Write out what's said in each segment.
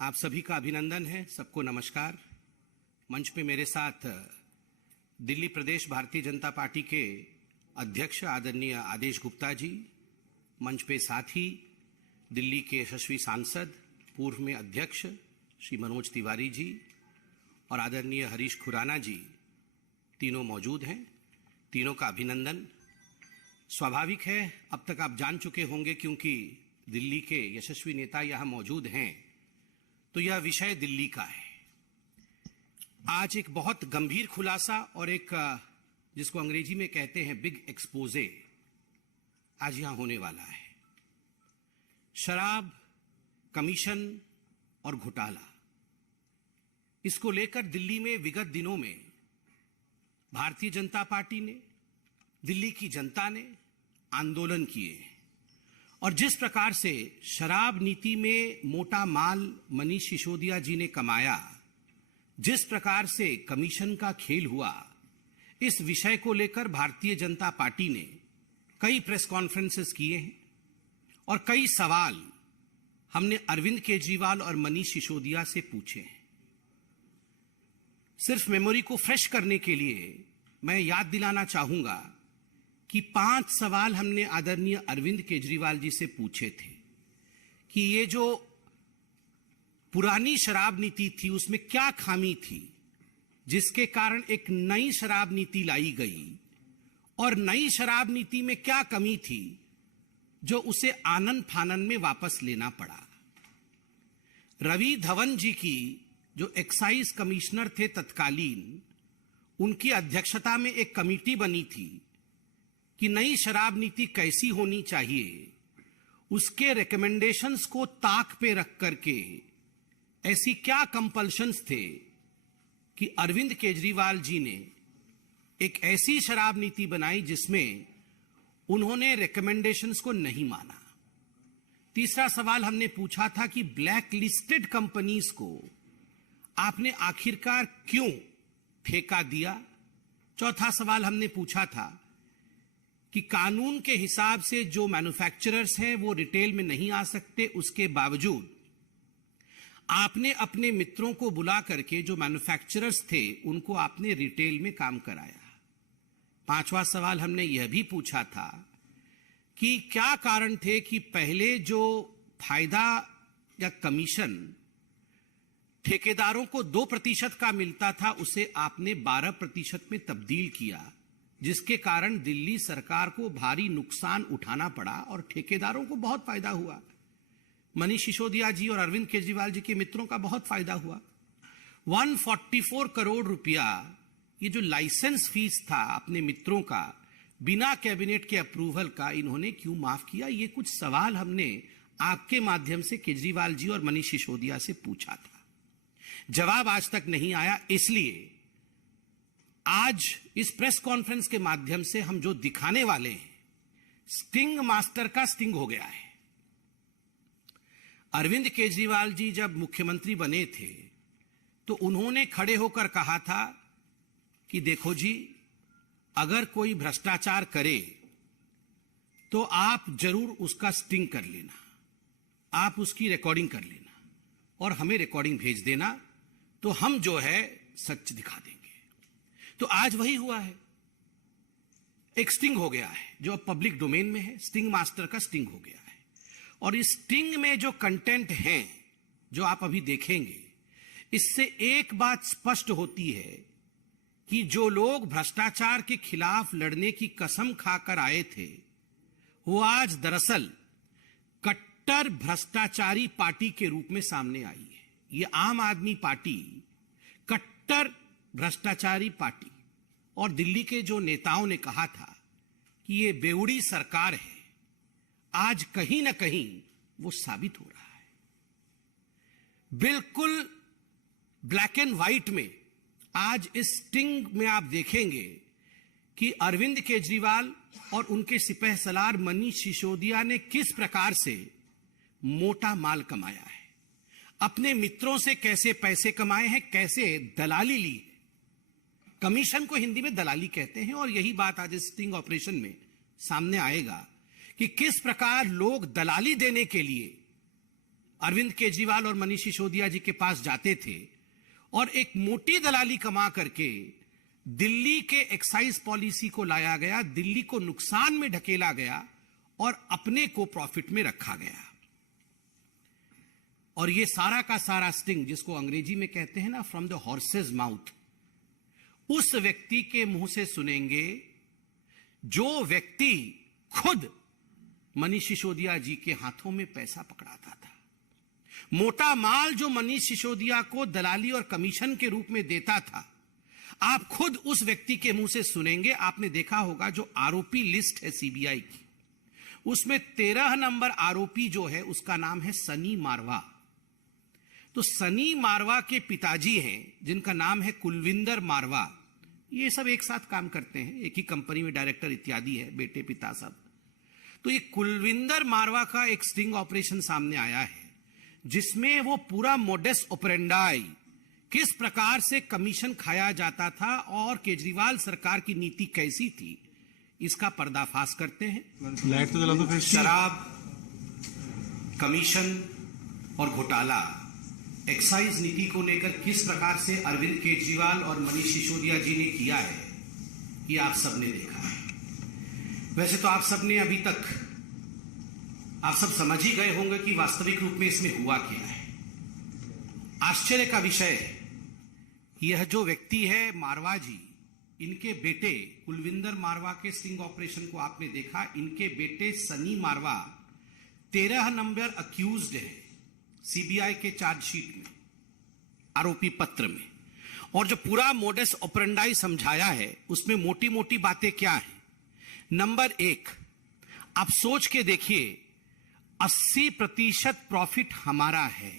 आप सभी का अभिनंदन है। सबको नमस्कार। मंच पे मेरे साथ दिल्ली प्रदेश भारतीय जनता पार्टी के अध्यक्ष आदरणीय आदेश गुप्ता जी, मंच पे साथ ही दिल्ली के यशस्वी सांसद पूर्व में अध्यक्ष श्री मनोज तिवारी जी और आदरणीय हरीश खुराना जी तीनों मौजूद हैं। तीनों का अभिनंदन। स्वाभाविक है, अब तक आप जान चुके होंगे क्योंकि दिल्ली के यशस्वी नेता यहां मौजूद हैं, तो यह विषय दिल्ली का है। आज एक बहुत गंभीर खुलासा और एक जिसको अंग्रेजी में कहते हैं बिग एक्सपोजे आज यहां होने वाला है। शराब, कमीशन और घोटाला, इसको लेकर दिल्ली में विगत दिनों में भारतीय जनता पार्टी ने, दिल्ली की जनता ने आंदोलन किए और जिस प्रकार से शराब नीति में मोटा माल मनीष सिसोदिया जी ने कमाया, जिस प्रकार से कमीशन का खेल हुआ, इस विषय को लेकर भारतीय जनता पार्टी ने कई प्रेस कॉन्फ्रेंसेस किए हैं और कई सवाल हमने अरविंद केजरीवाल और मनीष सिसोदिया से पूछे हैं। सिर्फ मेमोरी को फ्रेश करने के लिए मैं याद दिलाना चाहूंगा कि 5 सवाल हमने आदरणीय अरविंद केजरीवाल जी से पूछे थे कि ये जो पुरानी शराब नीति थी उसमें क्या खामी थी जिसके कारण एक नई शराब नीति लाई गई, और नई शराब नीति में क्या कमी थी जो उसे आनन फानन में वापस लेना पड़ा। रवि धवन जी की जो एक्साइज कमिश्नर थे तत्कालीन, उनकी अध्यक्षता में एक कमेटी बनी थी कि नई शराब नीति कैसी होनी चाहिए, उसके रिकमेंडेशंस को ताक पे रख करके ऐसी क्या कंपल्शंस थे कि अरविंद केजरीवाल जी ने एक ऐसी शराब नीति बनाई जिसमें उन्होंने रिकमेंडेशंस को नहीं माना। तीसरा सवाल हमने पूछा था कि ब्लैक लिस्टेड कंपनीज को आपने आखिरकार क्यों ठेका दिया। चौथा सवाल हमने पूछा था कि कानून के हिसाब से जो मैन्युफैक्चरर्स हैं वो रिटेल में नहीं आ सकते, उसके बावजूद आपने अपने मित्रों को बुला करके जो मैन्युफैक्चरर्स थे उनको आपने रिटेल में काम कराया। पांचवा सवाल हमने यह भी पूछा था कि क्या कारण थे कि पहले जो फायदा या कमीशन ठेकेदारों को 2% का मिलता था उसे आपने 12% में तब्दील किया, जिसके कारण दिल्ली सरकार को भारी नुकसान उठाना पड़ा और ठेकेदारों को बहुत फायदा हुआ। मनीष सिसोदिया जी और अरविंद केजरीवाल जी के मित्रों का बहुत फायदा हुआ। 144 करोड़ रुपया ये जो लाइसेंस फीस था अपने मित्रों का, बिना कैबिनेट के अप्रूवल का, इन्होंने क्यों माफ किया। ये कुछ सवाल हमने आपके माध्यम से केजरीवाल जी और मनीष सिसोदिया से पूछा था। जवाब आज तक नहीं आया, इसलिए आज इस प्रेस कॉन्फ्रेंस के माध्यम से हम जो दिखाने वाले हैं, स्टिंग मास्टर का स्टिंग हो गया है। अरविंद केजरीवाल जी जब मुख्यमंत्री बने थे तो उन्होंने खड़े होकर कहा था कि देखो जी, अगर कोई भ्रष्टाचार करे तो आप जरूर उसका स्टिंग कर लेना, आप उसकी रिकॉर्डिंग कर लेना और हमें रिकॉर्डिंग भेज देना, तो हम जो है सच दिखा देंगे। तो आज वही हुआ है, एक स्टिंग हो गया है जो अब पब्लिक डोमेन में है। स्टिंग मास्टर का स्टिंग हो गया है और इस स्टिंग में जो कंटेंट हैं जो आप अभी देखेंगे, इससे एक बात स्पष्ट होती है कि जो लोग भ्रष्टाचार के खिलाफ लड़ने की कसम खाकर आए थे वो आज दरअसल कट्टर भ्रष्टाचारी पार्टी के रूप में सामने आई है। ये आम आदमी पार्टी कट्टर भ्रष्टाचारी पार्टी, और दिल्ली के जो नेताओं ने कहा था कि ये बेउड़ी सरकार है, आज कहीं ना कहीं वो साबित हो रहा है। बिल्कुल ब्लैक एंड व्हाइट में आज इस स्टिंग में आप देखेंगे कि अरविंद केजरीवाल और उनके सिपहसलार मनीष सिसोदिया ने किस प्रकार से मोटा माल कमाया है, अपने मित्रों से कैसे पैसे कमाए हैं, कैसे दलाली ली है। कमीशन को हिंदी में दलाली कहते हैं और यही बात आज स्टिंग ऑपरेशन में सामने आएगा कि किस प्रकार लोग दलाली देने के लिए अरविंद केजरीवाल और मनीष सिसोदिया जी के पास जाते थे और एक मोटी दलाली कमा करके दिल्ली के एक्साइज पॉलिसी को लाया गया, दिल्ली को नुकसान में ढकेला गया और अपने को प्रॉफिट में रखा गया। और ये सारा का सारा स्टिंग, जिसको अंग्रेजी में कहते हैं ना फ्रॉम द हॉर्सेज माउथ, उस व्यक्ति के मुंह से सुनेंगे जो व्यक्ति खुद मनीष सिसोदिया जी के हाथों में पैसा पकड़ाता था। मोटा माल जो मनीष सिसोदिया को दलाली और कमीशन के रूप में देता था, आप खुद उस व्यक्ति के मुंह से सुनेंगे। आपने देखा होगा जो आरोपी लिस्ट है सीबीआई की, उसमें 13 नंबर आरोपी जो है उसका नाम है सनी मारवा। तो सनी मारवा के पिताजी हैं जिनका नाम है कुलविंदर मारवा। ये सब एक साथ काम करते हैं, एक ही कंपनी में डायरेक्टर इत्यादि है, बेटे पिता सब। तो ये कुलविंदर मारवा का एक स्टिंग ऑपरेशन सामने आया है जिसमें वो पूरा मोडस ऑपरेंडाई, किस प्रकार से कमीशन खाया जाता था और केजरीवाल सरकार की नीति कैसी थी, इसका पर्दाफाश करते हैं। लाइट तो जला दो फिर। शराब, कमीशन और घोटाला, एक्साइज नीति को लेकर किस प्रकार से अरविंद केजरीवाल और मनीष सिसोदिया जी ने किया है, ये आप सबने देखा है। वैसे तो आप सबने अभी तक आप सब समझ ही गए होंगे कि वास्तविक रूप में इसमें हुआ क्या है। आश्चर्य का विषय है, यह जो व्यक्ति है मारवा जी, इनके बेटे कुलविंदर मारवा के स्टिंग ऑपरेशन को आपने देखा। इनके बेटे सनी मारवा 13 नंबर अक्यूज्ड है सीबीआई के चार्जशीट में, आरोपी पत्र में। और जो पूरा मोडस ऑपरेंडाई समझाया है उसमें मोटी मोटी बातें क्या है। नंबर 1, आप सोच के देखिए, 80% प्रॉफिट हमारा है।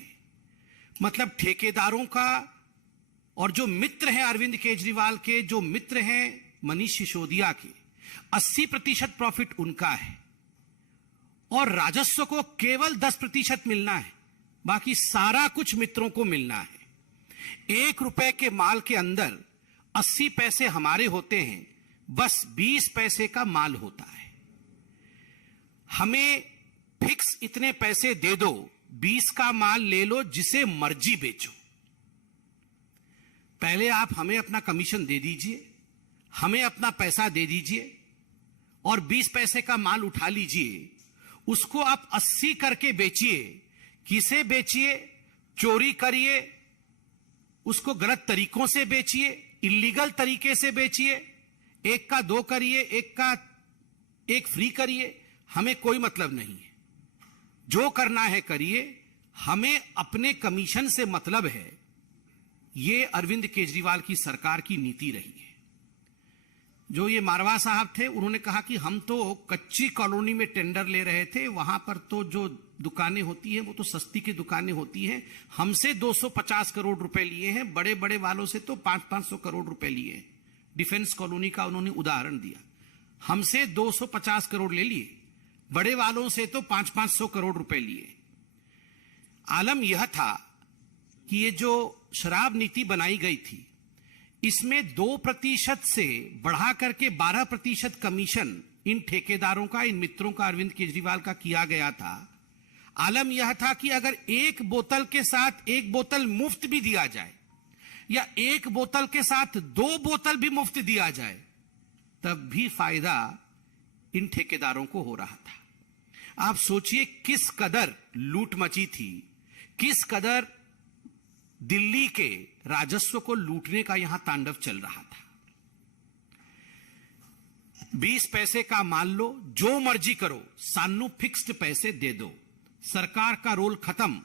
मतलब ठेकेदारों का और जो मित्र हैं अरविंद केजरीवाल के, जो मित्र हैं मनीष सिसोदिया के, 80% प्रॉफिट उनका है और राजस्व को केवल 10% मिलना है, बाकी सारा कुछ मित्रों को मिलना है। 1 रुपए के माल के अंदर 80 पैसे हमारे होते हैं, बस 20 पैसे का माल होता है। हमें फिक्स इतने पैसे दे दो, 20 का माल ले लो, जिसे मर्जी बेचो। पहले आप हमें अपना कमीशन दे दीजिए, हमें अपना पैसा दे दीजिए और 20 पैसे का माल उठा लीजिए, उसको आप 80 करके बेचिए। किसे बेचिए? चोरी करिए, उसको गलत तरीकों से बेचिए, इलीगल तरीके से बेचिए, 1 का 2 करिए, 1 का 1 फ्री करिए, हमें कोई मतलब नहीं है। जो करना है करिए, हमें अपने कमीशन से मतलब है। ये अरविंद केजरीवाल की सरकार की नीति रही है। जो ये मारवा साहब थे, उन्होंने कहा कि हम तो कच्ची कॉलोनी में टेंडर ले रहे थे, वहां पर तो जो दुकानें होती हैं वो तो सस्ती की दुकानें होती हैं। हमसे 250 करोड़ रुपए लिए हैं, बड़े बड़े वालों से तो 500-500 करोड़ रुपए लिए हैं। डिफेंस कॉलोनी का उन्होंने उदाहरण दिया। हमसे 250 करोड़ ले लिए, बड़े वालों से तो 500-500 करोड़ रुपए लिए। आलम यह था कि ये जो शराब नीति बनाई गई थी, इसमें 2% से बढ़ा करके 12% कमीशन इन ठेकेदारों का, इन मित्रों का, अरविंद केजरीवाल का किया गया था। आलम यह था कि अगर 1 बोतल के साथ 1 बोतल मुफ्त भी दिया जाए या 1 बोतल के साथ 2 बोतल भी मुफ्त दिया जाए, तब भी फायदा इन ठेकेदारों को हो रहा था। आप सोचिए किस कदर लूट मची थी, किस कदर दिल्ली के राजस्व को लूटने का यहां तांडव चल रहा था। 20 पैसे का मान लो, जो मर्जी करो, सानू फिक्स्ड पैसे दे दो, सरकार का रोल खत्म,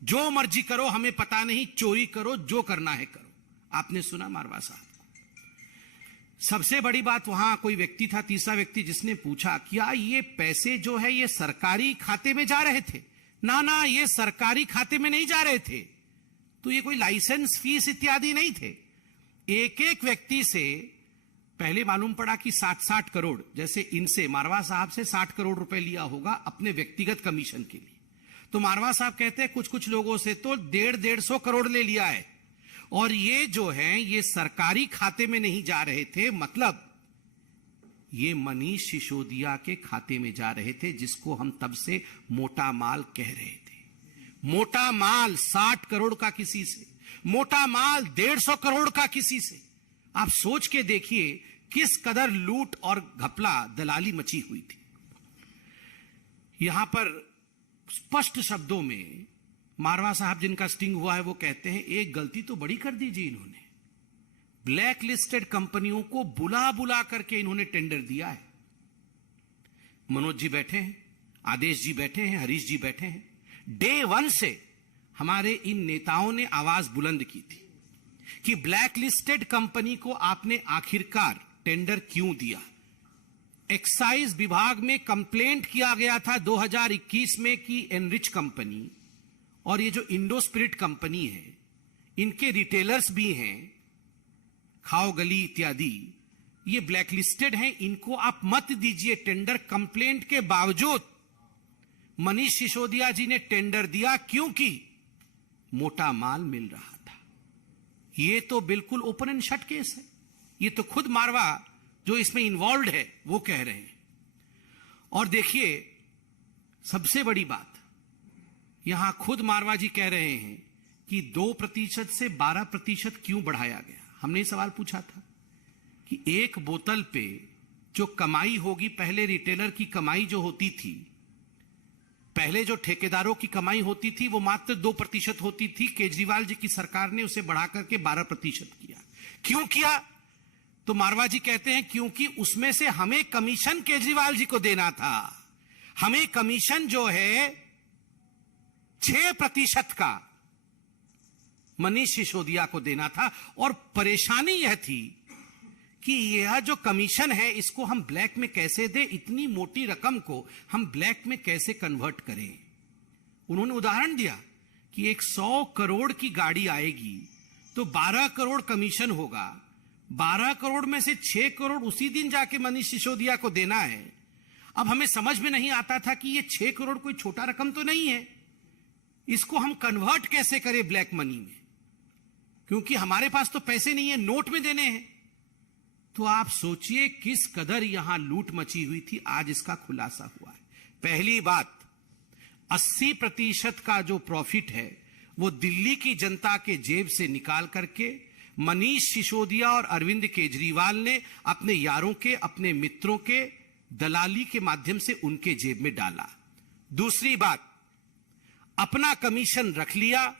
जो मर्जी करो, हमें पता नहीं, चोरी करो, जो करना है करो। आपने सुना मारवा साहब को। सबसे बड़ी बात, वहां कोई व्यक्ति था, तीसरा व्यक्ति, जिसने पूछा क्या ये पैसे जो है ये सरकारी खाते में जा रहे थे? ना, ये सरकारी खाते में नहीं जा रहे थे। तो ये कोई लाइसेंस फीस इत्यादि नहीं थे। एक एक व्यक्ति से पहले मालूम पड़ा कि 60-60 करोड़, जैसे इनसे मारवा साहब से 60 करोड़ रुपए लिया होगा अपने व्यक्तिगत कमीशन के लिए। तो मारवा साहब कहते हैं कुछ कुछ लोगों से तो 150-150 करोड़ ले लिया है, और ये जो है ये सरकारी खाते में नहीं जा रहे थे, मतलब ये मनीष सिसोदिया के खाते में जा रहे थे, जिसको हम तब से मोटा माल कह रहे थे। मोटा माल 60 करोड़ का किसी से, मोटा माल 150 करोड़ का किसी से। आप सोच के देखिए किस कदर लूट और घपला दलाली मची हुई थी। यहां पर स्पष्ट शब्दों में मारवा साहब जिनका स्टिंग हुआ है वो कहते हैं एक गलती तो बड़ी कर दीजिए, इन्होंने ब्लैक लिस्टेड कंपनियों को बुला बुला करके इन्होंने टेंडर दिया है। मनोज जी बैठे हैं, आदेश जी बैठे हैं, हरीश जी बैठे हैं। डे 1 से हमारे इन नेताओं ने आवाज बुलंद की थी कि ब्लैक लिस्टेड कंपनी को आपने आखिरकार टेंडर क्यों दिया। एक्साइज विभाग में कंप्लेंट किया गया था 2021 में कि एनरिच कंपनी और ये जो इंडो स्पिरिट कंपनी है, इनके रिटेलर्स भी हैं, खाओ गली इत्यादि, ये ब्लैक लिस्टेड हैं, इनको आप मत दीजिए टेंडर। कंप्लेंट के बावजूद मनीष सिसोदिया जी ने टेंडर दिया क्योंकि मोटा माल मिल रहा था। ये तो बिल्कुल ओपन एंड शट केस है। ये तो खुद मारवा जो इसमें इन्वॉल्व है वो कह रहे हैं। और देखिए सबसे बड़ी बात, यहां खुद मारवा जी कह रहे हैं कि 2% से 12% क्यों बढ़ाया गया। हमने सवाल पूछा था कि एक बोतल पे जो कमाई होगी, पहले रिटेलर की कमाई जो होती थी, पहले जो ठेकेदारों की कमाई होती थी वो मात्र 2% होती थी। केजरीवाल जी की सरकार ने उसे बढ़ा करके 12% किया। क्यों किया? तो मारवा जी कहते हैं क्योंकि उसमें से हमें कमीशन केजरीवाल जी को देना था। हमें कमीशन जो है 6% का मनीष सिसोदिया को देना था। और परेशानी यह थी कि यह जो कमीशन है इसको हम ब्लैक में कैसे दें, इतनी मोटी रकम को हम ब्लैक में कैसे कन्वर्ट करें। उन्होंने उदाहरण दिया कि 100 करोड़ की गाड़ी आएगी तो 12 करोड़ कमीशन होगा, 12 करोड़ में से 6 करोड़ उसी दिन जाके मनीष सिसोदिया को देना है। अब हमें समझ में नहीं आता था कि ये 6 करोड़ कोई छोटा रकम तो नहीं है, इसको हम कन्वर्ट कैसे करें ब्लैक मनी में, क्योंकि हमारे पास तो पैसे नहीं है, नोट में देने हैं। तो आप सोचिए किस कदर यहां लूट मची हुई थी। आज इसका खुलासा हुआ है। पहली बात, 80% का जो प्रॉफिट है वो दिल्ली की जनता के जेब से निकाल करके मनीष सिसोदिया और अरविंद केजरीवाल ने अपने यारों के, अपने मित्रों के दलाली के माध्यम से उनके जेब में डाला। दूसरी बात, अपना कमीशन रख लिया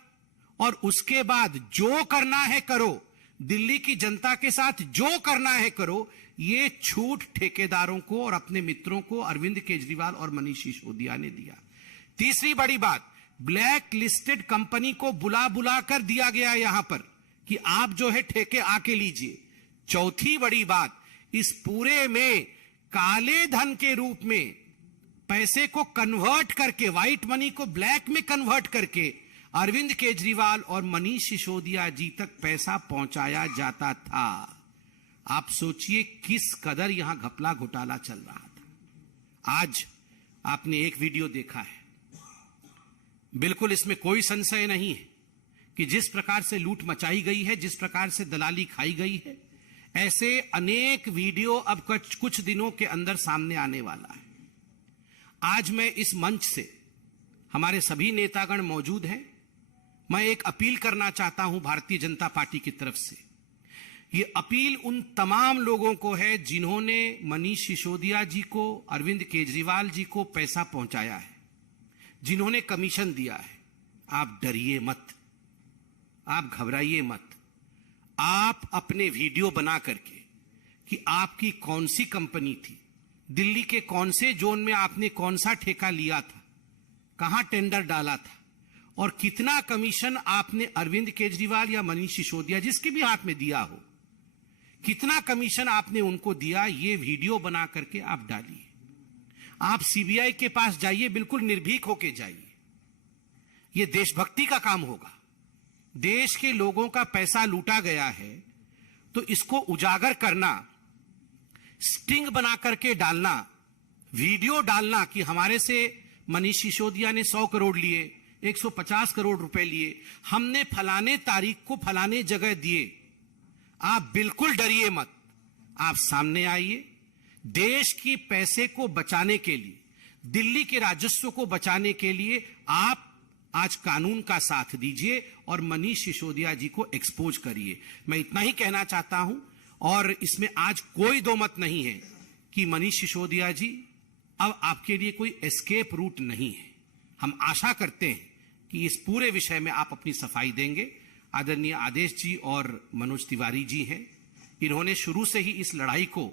और उसके बाद जो करना है करो, दिल्ली की जनता के साथ जो करना है करो। ये छूट ठेकेदारों को और अपने मित्रों को अरविंद केजरीवाल और मनीष सिसोदिया ने दिया। तीसरी बड़ी बात, ब्लैक लिस्टेड कंपनी को बुला बुला कर दिया गया यहां पर कि आप जो है ठेके आके लीजिए। चौथी बड़ी बात, इस पूरे में काले धन के रूप में पैसे को कन्वर्ट करके, व्हाइट मनी को ब्लैक में कन्वर्ट करके अरविंद केजरीवाल और मनीष सिसोदिया जी तक पैसा पहुंचाया जाता था। आप सोचिए किस कदर यहां घपला घोटाला चल रहा था। आज आपने एक वीडियो देखा है, बिल्कुल इसमें कोई संशय नहीं है कि जिस प्रकार से लूट मचाई गई है, जिस प्रकार से दलाली खाई गई है, ऐसे अनेक वीडियो अब कुछ दिनों के अंदर सामने आने वाला है। आज मैं इस मंच से, हमारे सभी नेतागण मौजूद हैं, मैं एक अपील करना चाहता हूं भारतीय जनता पार्टी की तरफ से। ये अपील उन तमाम लोगों को है जिन्होंने मनीष सिसोदिया जी को, अरविंद केजरीवाल जी को पैसा पहुंचाया है, जिन्होंने कमीशन दिया है। आप डरिए मत, आप घबराइए मत। आप अपने वीडियो बना करके कि आपकी कौन सी कंपनी थी, दिल्ली के कौन से जोन में आपने कौन सा ठेका लिया था, कहां टेंडर डाला था और कितना कमीशन आपने अरविंद केजरीवाल या मनीष सिसोदिया, जिसके भी हाथ में दिया हो, कितना कमीशन आपने उनको दिया, ये वीडियो बना करके आप डालिए। आप सीबीआई के पास जाइए, बिल्कुल निर्भीक होके जाइए। ये देशभक्ति का काम होगा। देश के लोगों का पैसा लूटा गया है तो इसको उजागर करना, स्टिंग बना करके डालना, वीडियो डालना कि हमारे से मनीष सिसोदिया ने 100 करोड़ लिए, 150 करोड़ रुपए लिए, हमने फलाने तारीख को फलाने जगह दिए। आप बिल्कुल डरिए मत, आप सामने आइए। देश की पैसे को बचाने के लिए, दिल्ली के राजस्व को बचाने के लिए आप आज कानून का साथ दीजिए और मनीष सिसोदिया जी को एक्सपोज करिए। मैं इतना ही कहना चाहता हूं, और इसमें आज कोई दो मत नहीं है कि मनीष सिसोदिया जी अब आपके लिए कोई एस्केप रूट नहीं है। हम आशा करते हैं कि इस पूरे विषय में आप अपनी सफाई देंगे। आदरणीय आदेश जी और मनोज तिवारी जी हैं, इन्होंने शुरू से ही इस लड़ाई को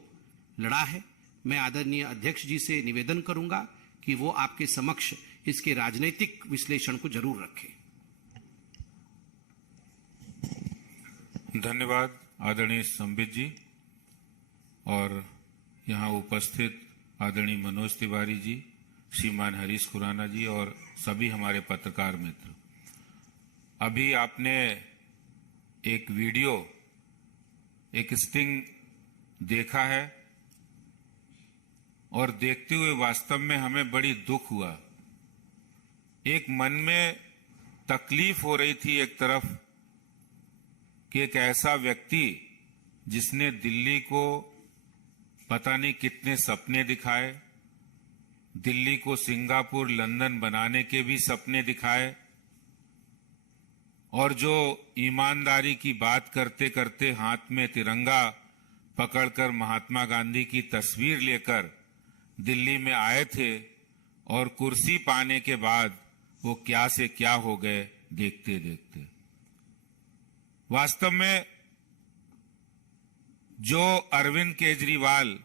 लड़ा है। मैं आदरणीय अध्यक्ष जी से निवेदन करूंगा कि वो आपके समक्ष इसके राजनीतिक विश्लेषण को जरूर रखें। धन्यवाद आदरणीय संबित जी और यहाँ उपस्थित आदरणीय मनोज तिवारी जी, श्रीमान हरीश खुराना जी और सभी हमारे पत्रकार मित्र। अभी आपने एक वीडियो, एक स्टिंग देखा है और देखते हुए वास्तव में हमें बड़ी दुख हुआ। एक मन में तकलीफ हो रही थी एक तरफ कि एक ऐसा व्यक्ति जिसने दिल्ली को पता नहीं कितने सपने दिखाए, दिल्ली को सिंगापुर लंदन बनाने के भी सपने दिखाए, और जो ईमानदारी की बात करते करते हाथ में तिरंगा पकड़कर महात्मा गांधी की तस्वीर लेकर दिल्ली में आए थे, और कुर्सी पाने के बाद वो क्या से क्या हो गए देखते देखते। वास्तव में जो अरविंद केजरीवाल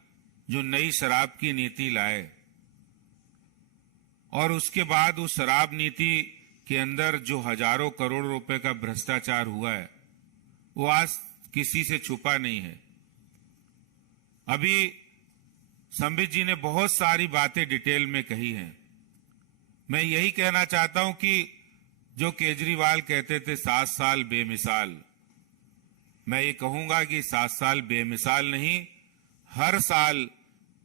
जो नई शराब की नीति लाए और उसके बाद उस शराब नीति के अंदर जो हजारों करोड़ रुपए का भ्रष्टाचार हुआ है, वो आज किसी से छुपा नहीं है। अभी संबित जी ने बहुत सारी बातें डिटेल में कही हैं। मैं यही कहना चाहता हूं कि जो केजरीवाल कहते थे 7 साल बेमिसाल, मैं ये कहूंगा कि 7 साल बेमिसाल नहीं, हर साल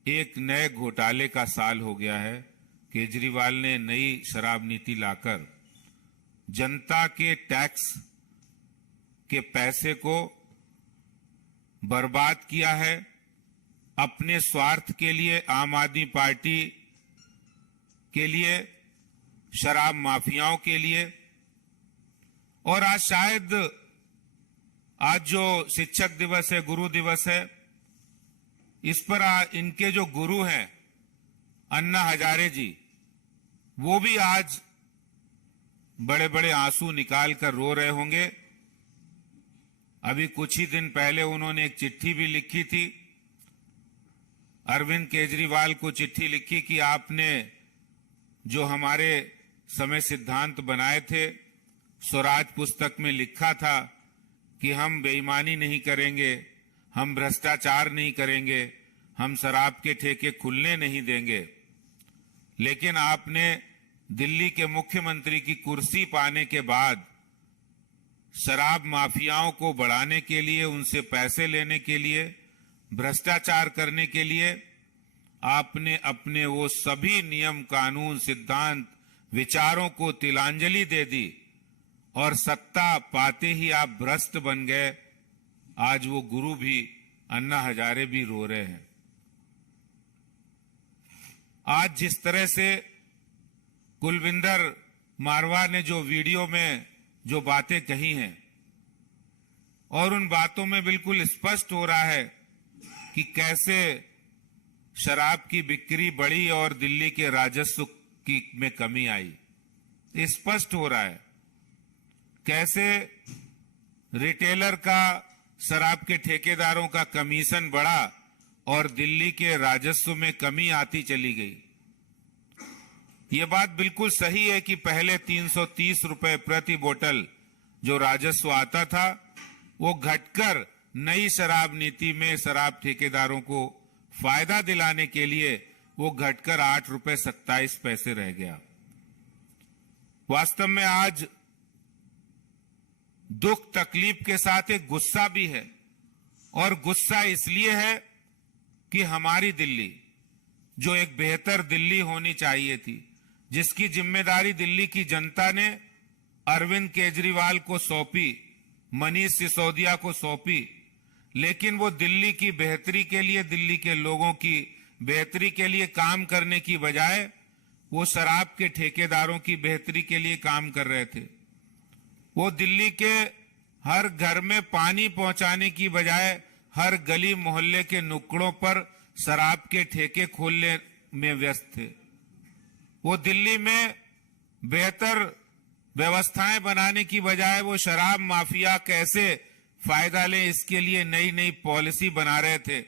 एक नए घोटाले का साल हो गया है। केजरीवाल ने नई शराब नीति लाकर जनता के टैक्स के पैसे को बर्बाद किया है अपने स्वार्थ के लिए, आम आदमी पार्टी के लिए, शराब माफियाओं के लिए। और आज शायद आज जो शिक्षक दिवस है, गुरु दिवस है, इस पर इनके जो गुरु हैं अन्ना हजारे जी, वो भी आज बड़े बड़े आंसू निकाल कर रो रहे होंगे। अभी कुछ ही दिन पहले उन्होंने एक चिट्ठी भी लिखी थी, अरविंद केजरीवाल को चिट्ठी लिखी कि आपने जो हमारे समय सिद्धांत बनाए थे, स्वराज पुस्तक में लिखा था कि हम बेईमानी नहीं करेंगे, हम भ्रष्टाचार नहीं करेंगे, हम शराब के ठेके खुलने नहीं देंगे, लेकिन आपने दिल्ली के मुख्यमंत्री की कुर्सी पाने के बाद शराब माफियाओं को बढ़ाने के लिए, उनसे पैसे लेने के लिए, भ्रष्टाचार करने के लिए आपने अपने वो सभी नियम, कानून, सिद्धांत, विचारों को तिलांजलि दे दी और सत्ता पाते ही आप भ्रष्ट बन गए। आज वो गुरु भी, अन्ना हजारे भी रो रहे हैं। आज जिस तरह से कुलविंदर मारवा ने जो वीडियो में जो बातें कही हैं, और उन बातों में बिल्कुल स्पष्ट हो रहा है कि कैसे शराब की बिक्री बढ़ी और दिल्ली के राजस्व की में कमी आई। स्पष्ट हो रहा है कैसे रिटेलर का, शराब के ठेकेदारों का कमीशन बढ़ा और दिल्ली के राजस्व में कमी आती चली गई। ये बात बिल्कुल सही है कि पहले 330 रुपए प्रति बोतल जो राजस्व आता था, वो घटकर नई शराब नीति में शराब ठेकेदारों को फायदा दिलाने के लिए वो घटकर 8 रुपए 27 पैसे रह गया। वास्तव में आज दुख तकलीफ के साथ एक गुस्सा भी है, और गुस्सा इसलिए है कि हमारी दिल्ली, जो एक बेहतर दिल्ली होनी चाहिए थी, जिसकी जिम्मेदारी दिल्ली की जनता ने अरविंद केजरीवाल को सौंपी, मनीष सिसोदिया को सौंपी, लेकिन वो दिल्ली की बेहतरी के लिए, दिल्ली के लोगों की बेहतरी के लिए काम करने की बजाय वो शराब के ठेकेदारों की बेहतरी के लिए काम कर रहे थे। वो दिल्ली के हर घर में पानी पहुंचाने की बजाय हर गली मोहल्ले के नुक्कड़ों पर शराब के ठेके खोलने में व्यस्त थे। वो दिल्ली में बेहतर व्यवस्थाएं बनाने की बजाय वो शराब माफिया कैसे फायदा ले इसके लिए नई नई पॉलिसी बना रहे थे।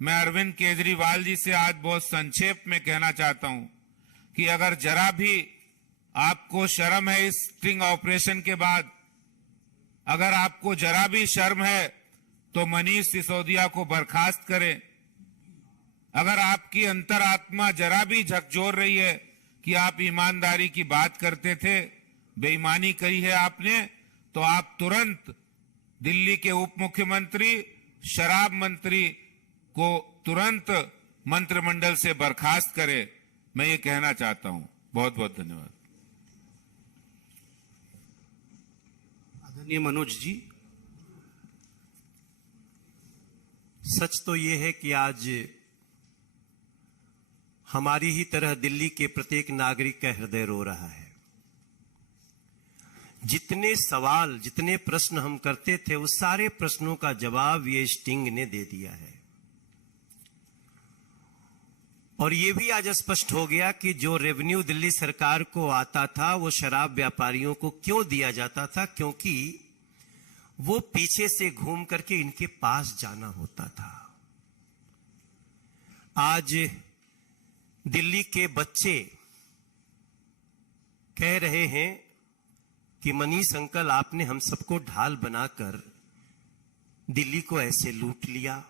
मैं अरविंद केजरीवाल जी से आज बहुत संक्षेप में कहना चाहता हूं कि अगर जरा भी आपको शर्म है इस स्टिंग ऑपरेशन के बाद, अगर आपको जरा भी शर्म है तो मनीष सिसोदिया को बर्खास्त करें। अगर आपकी अंतरात्मा जरा भी झकझोर रही है कि आप ईमानदारी की बात करते थे, बेईमानी करी है आपने, तो आप तुरंत दिल्ली के उप मुख्यमंत्री, शराब मंत्री को तुरंत मंत्रिमंडल से बर्खास्त करें। मैं ये कहना चाहता हूं। बहुत बहुत धन्यवाद। आदरणीय मनोज जी। सच तो ये है कि आज हमारी ही तरह दिल्ली के प्रत्येक नागरिक का हृदय रो रहा है। जितने सवाल, जितने प्रश्न हम करते थे, उस सारे प्रश्नों का जवाब ये स्टिंग ने दे दिया है। और ये भी आज स्पष्ट हो गया कि जो रेवेन्यू दिल्ली सरकार को आता था वो शराब व्यापारियों को क्यों दिया जाता था, क्योंकि वो पीछे से घूम करके इनके पास जाना होता था। आज दिल्ली के बच्चे कह रहे हैं कि मनीष अंकल, आपने हम सबको ढाल बनाकर दिल्ली को ऐसे लूट लिया।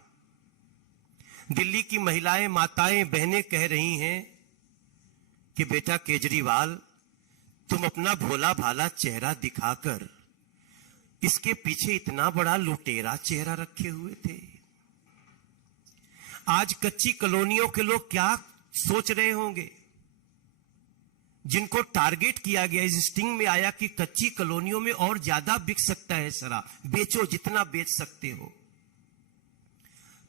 दिल्ली की महिलाएं, माताएं, बहनें कह रही हैं कि बेटा केजरीवाल, तुम अपना भोला भाला चेहरा दिखाकर इसके पीछे इतना बड़ा लुटेरा चेहरा रखे हुए थे। आज कच्ची कॉलोनियों के लोग क्या सोच रहे होंगे, जिनको टारगेट किया गया, इस स्टिंग में आया कि कच्ची कॉलोनियों में और ज्यादा बिक सकता है शराब, बेचो जितना बेच सकते हो।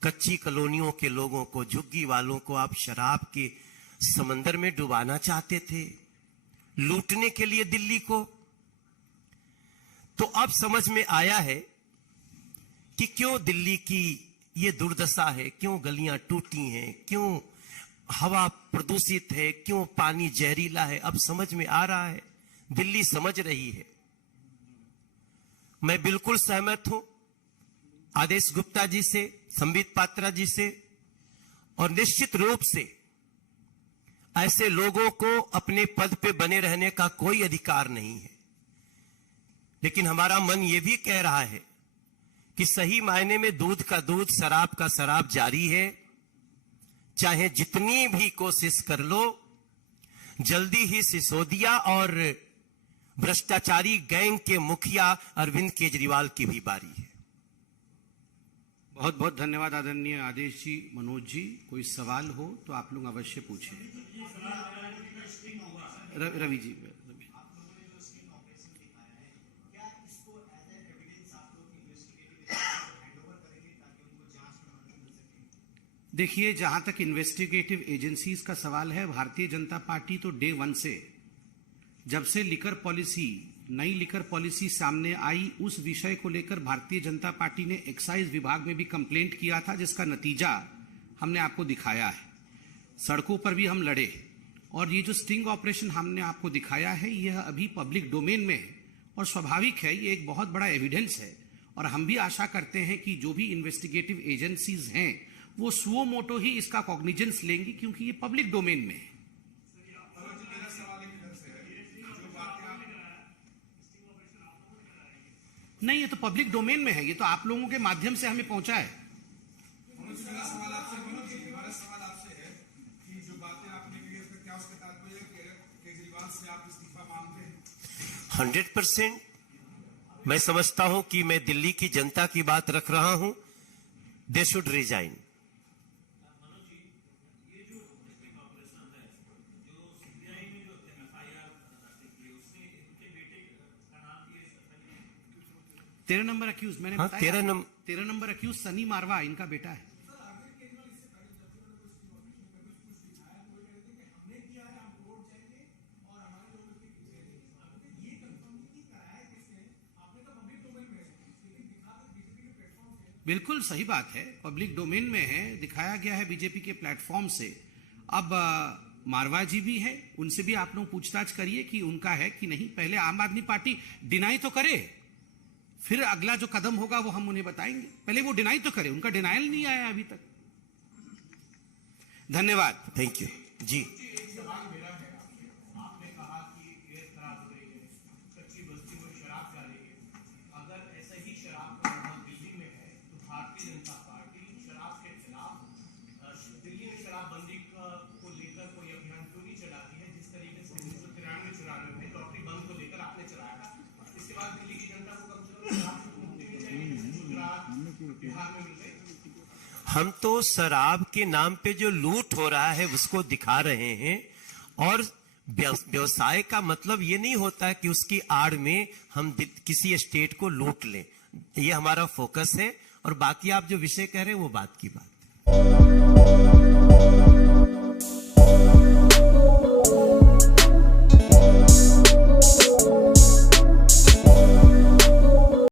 कच्ची कॉलोनियों के लोगों को, झुग्गी वालों को आप शराब के समंदर में डुबाना चाहते थे, लूटने के लिए दिल्ली को। तो अब समझ में आया है कि क्यों दिल्ली की ये दुर्दशा है, क्यों गलियां टूटी हैं, क्यों हवा प्रदूषित है, क्यों पानी जहरीला है। अब समझ में आ रहा है, दिल्ली समझ रही है। मैं बिल्कुल सहमत हूं आदेश गुप्ता जी से, संबित पात्रा जी से, और निश्चित रूप से ऐसे लोगों को अपने पद पे बने रहने का कोई अधिकार नहीं है। लेकिन हमारा मन यह भी कह रहा है कि सही मायने में दूध का दूध, शराब का शराब जारी है। चाहे जितनी भी कोशिश कर लो, जल्दी ही सिसोदिया और भ्रष्टाचारी गैंग के मुखिया अरविंद केजरीवाल की भी बारी है। बहुत बहुत धन्यवाद आदरणीय आदेश जी, मनोज जी। कोई सवाल हो तो आप लोग अवश्य पूछें। रवि जी। देखिए, जहां तक इन्वेस्टिगेटिव एजेंसीज का सवाल है, भारतीय जनता पार्टी तो डे वन से, जब से लिकर पॉलिसी, नई लिकर पॉलिसी सामने आई, उस विषय को लेकर भारतीय जनता पार्टी ने एक्साइज विभाग में भी कंप्लेंट किया था, जिसका नतीजा हमने आपको दिखाया है। सड़कों पर भी हम लड़े, और ये जो स्टिंग ऑपरेशन हमने आपको दिखाया है, यह अभी पब्लिक डोमेन में है, और स्वाभाविक है, ये एक बहुत बड़ा एविडेंस है। और हम भी आशा करते हैं कि जो भी इन्वेस्टिगेटिव एजेंसीज हैं वो सुओ मोटो ही इसका कॉग्निजेंस लेंगी, क्योंकि ये पब्लिक डोमेन में है। नहीं, ये तो पब्लिक डोमेन में है, ये तो आप लोगों के माध्यम से हमें पहुंचा है। 100% मैं समझता हूं कि मैं दिल्ली की जनता की बात रख रहा हूं। They should resign. तेरह नंबर अक्यूज मैंने बताया। 13 नंबर अक्यूज सनी मारवा, इनका बेटा है। बिल्कुल सही बात है, पब्लिक डोमेन में है, दिखाया गया है बीजेपी के प्लेटफॉर्म से। अब मारवा जी भी है, उनसे भी आप लोग पूछताछ करिए कि उनका है कि नहीं। पहले आम आदमी पार्टी डिनाई तो करे, फिर अगला जो कदम होगा वो हम उन्हें बताएंगे। पहले वो डिनाई तो करे, उनका डिनायल नहीं आया अभी तक। धन्यवाद। थैंक यू जी। आपने कहा कि गैस खराब हो रही है, कच्ची बस्ती में शराब जा रही है। अगर ऐसा ही शराब का मामला दिल्ली में है तो भारतीय जनता पार्टी शराब के खिलाफ दिल्ली में शराबबंदी को लेकर कोई अभियान क्यों नहीं चलाती है, जिस तरीके से 1993-94 में लॉटरी बंद को लेकर आपने चलाया था। इसके बाद दिल्ली की जनता को कम से कम शराब से मुक्ति मिल जाएगी, गुजरात बिहार में मिल गई। हम तो शराब के नाम पे जो लूट हो रहा है उसको दिखा रहे हैं, और व्यवसाय का मतलब ये नहीं होता कि उसकी आड़ में हम किसी स्टेट को लूट लें। ये हमारा फोकस है, और बाकी आप जो विषय कह रहे हैं वो बात की बात।